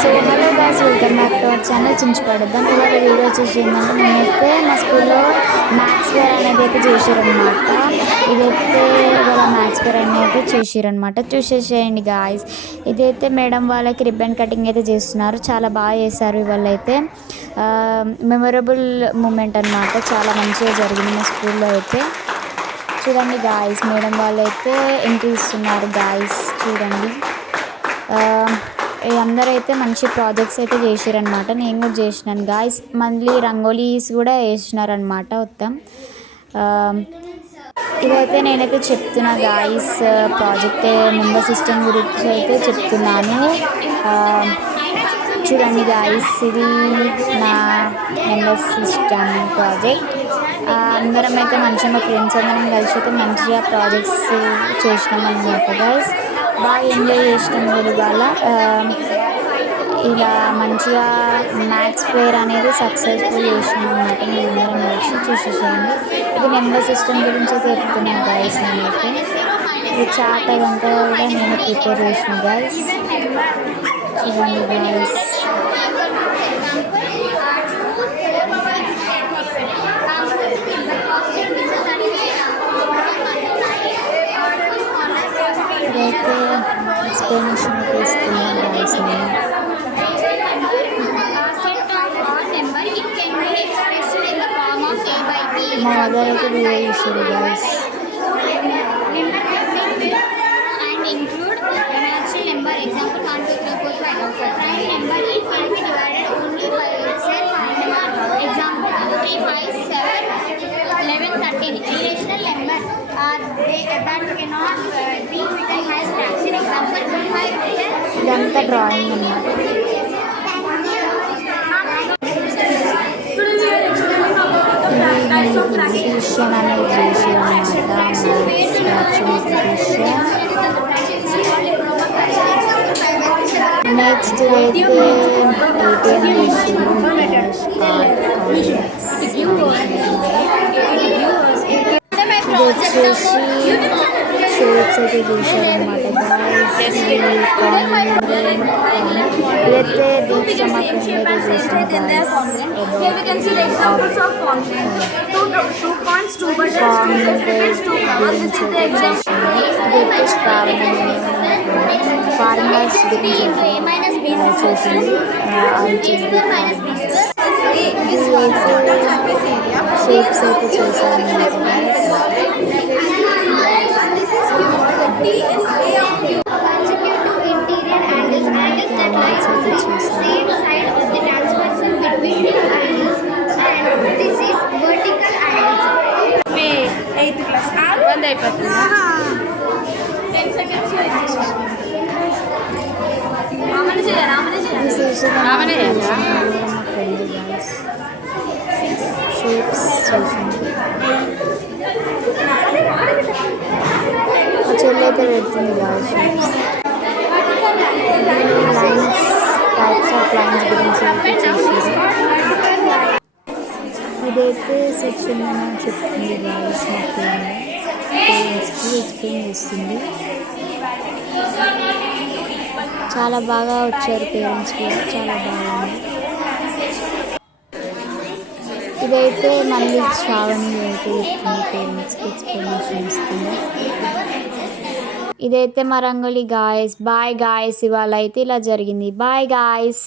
So hello guys, welcome back to our channel చించిపడద్దాం. ఇవాళ video వచ్చేసి ఏంటంటే నేనైతే మా స్కూల్లో మ్యాథ్స్ ఫేర్ అనేది అయితే చేశారనమాట. ఇదైతే ఇవాళ మ్యాథ్స్ ఫేర్ అనేది చేసారనమాట. చూసేసేయండి గాయ్స్. ఇదైతే మేడం వాళ్ళకి రిబ్బన్ కటింగ్ అయితే చేస్తున్నారు. చాలా బాగా చేశారు ఇవాళ అయితే. మెమొరబుల్ మూమెంట్ అనమాట. చాలా మంచిగా జరిగింది మా స్కూల్లో అయితే. చూడండి గాయ్స్, మేడం వాళ్ళు అయితే ఎంట్రీ ఇస్తున్నారు గాయ్స్. చూడండి, అందరూ అయితే మంచి ప్రాజెక్ట్స్ అయితే చేసారనమాట. నేను కూడా చేసినాను గాయ్స్. మళ్ళీ రంగోలీస్ కూడా వేసినారనమాట మొత్తం. ఇదైతే నేనైతే చెప్తున్నా గాయ్స్, ప్రాజెక్ట్ మెంబర్ సిస్టమ్ గురించి అయితే చెప్తున్నాను. చూడండి గాయ్స్, ఇది నా మెంబర్ సిస్టమ్ ప్రాజెక్ట్. అందరం అయితే మంచిగా మా ఫ్రెండ్స్ అందరం కలిసి అయితే మంచిగా ప్రాజెక్ట్స్ చేసినాం అనమాట గాయ్స్. బాగా ఎంజాయ్ చేసినాం కదా ఇవాళ. ఇలా మంచిగా మ్యాథ్స్ ఫేర్ అనేది సక్సెస్ఫుల్ చేసినాం అనమాట. మేము అందరం కలిసి చూసేసేయండి. ఇది మెంబర్ సిస్టమ్ గురించి అయితే చెప్తున్నాను గాయస్. నేనైతే ఇది చాట్ అదంతా కూడా నేను ప్రిపేర్ చేసిన గాయస్. చూడండి గాయస్, ఇదైతే ఎక్స్ప్లెనేషన్ ఇస్తున్నాను గాయస్. నేను మా మదర్ అయితే వీడియో చేశారు గాయస్. ఇదంతా డ్రాయింగ్ అన్నమాట. ఎగ్జిబిషన్ అనేది చేసి అన్నమాట. నెక్స్ట్ అయితే ఏటీఎం చేసి ఇది వచ్చేసి షేప్స్ అయితే చేశారనమాట. ఇదైతే దీక్ష మా ఫ్రెండ్ అయితే చేసిన ఫార్మర్స్ చేసింది. షేప్స్ అయితే చేశాను. బంద్ అయిపోతుంది. షేప్స్ చేసింది. చెల్లి అయితే పెడుతుంది guys. Lines, types of lines గురించి అయితే చేసేది. ఇదైతే సెక్షన్ అని చెప్తుంది గాయస్. మా పేరెంట్స్కి ఎక్స్ప్లెయిన్ చేస్తుంది. చాలా బాగా వచ్చారు పేరెంట్స్ కూడా, చాలా బాగుంది. ఇదైతే మళ్ళీ శ్రావణి అయితే చెప్తుంది, పేరెంట్స్కి ఎక్స్ప్లెనేషన్ ఇస్తుంది. ఇదైతే మా రంగోలి గాయస్. Bye guys. ఇవాళ అయితే ఇలా జరిగింది. Bye guys.